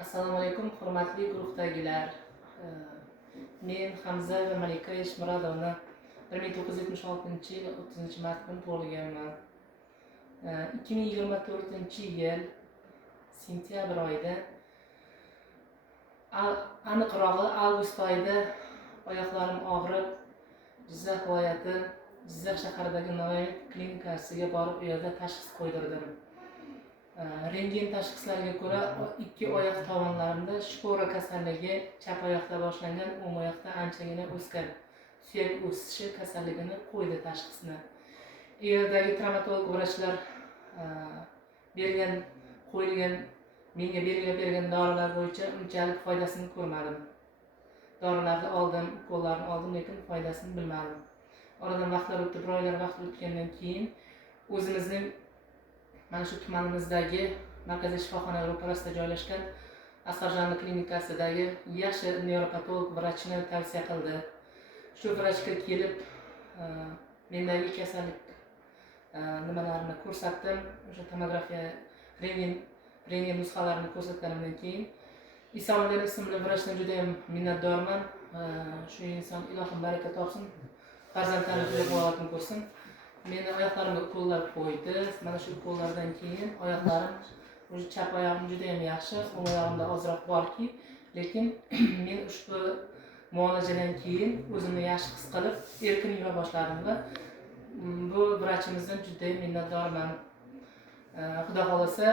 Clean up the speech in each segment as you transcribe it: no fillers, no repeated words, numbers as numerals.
Assalomu alaykum, hurmatli guruhdagilar. Men Hamza va Malika Eshmurodovna 1976-yil 30-mart kuni tug'ilganman. 2024-yil sentyabr oyida, aniqrog'i avgust oyida oyoqlarim og'rib, Jizzax viloyati Jizzax shahridagi Navoiy klinikasiga borib, u yerda tashxis qo'ydirdim. Rentgen tashxislariga ko'ra, ikki oyoq tovonlarimda shpora kasalligi chap oyoqda boshlangan, o'ng oyoqda anchagina o'sgan suyak o'sishi kasalligini qo'ydi tashxisni. U yerdagi travmatolog vrachlar menga belgilab bergan dorilar bo'yicha unchalik foydasini ko'rmadim. Dorilarni oldim, ukollarni oldim, lekin foydasini bilmadim. Oradan vaqtlar o'tdi, bir oylar vaqt o'tgandan keyin o'zimizning mana shu tumanimizdagi markaziy shifoxona ro'parasida joylashgan Asqarjanli klinikasidagi yaxshi neuropatolog vrachni tavsiya qildi. Shu vrachga kelib, mendagi kasallik nimalarini ko'rsatdim. O'sha tomografiya, rentgen nusxalarini ko'rsatganimdan keyin Isomadel ismli vrachdan juda ham minnatdorman. Shu inson ilohim baraka topsin, farzandlarim juda quvvatli bo'lsin. Meni oyoqlarimga ukollar qo'ydi. Mana shu ukollardan keyin oyoqlarim, o'sha chap oyog'im juda ham yaxshi, o'ng oyog'imda ozroq borki, lekin men ushbu muolajadan keyin o'zimni yaxshi his qilib, erkin yura boshladim va bu vrachimizdan juda ham minnatdorman. Xudo xolasa,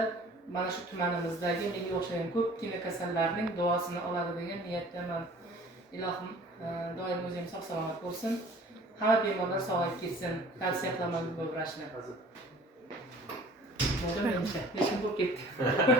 mana shu tumanimizdagi menga o'xshagan ko'pgina kasallarning duosini oladi degan niyatdaman. Ilohim doim o'zim sog'-salomat bo'lsin. Hamma bemorlar sog'ayib ketsin. Tavsiya qilaman bu vrachni. Bo'ldi, menimcha. Hech kim bo'lib ketdi.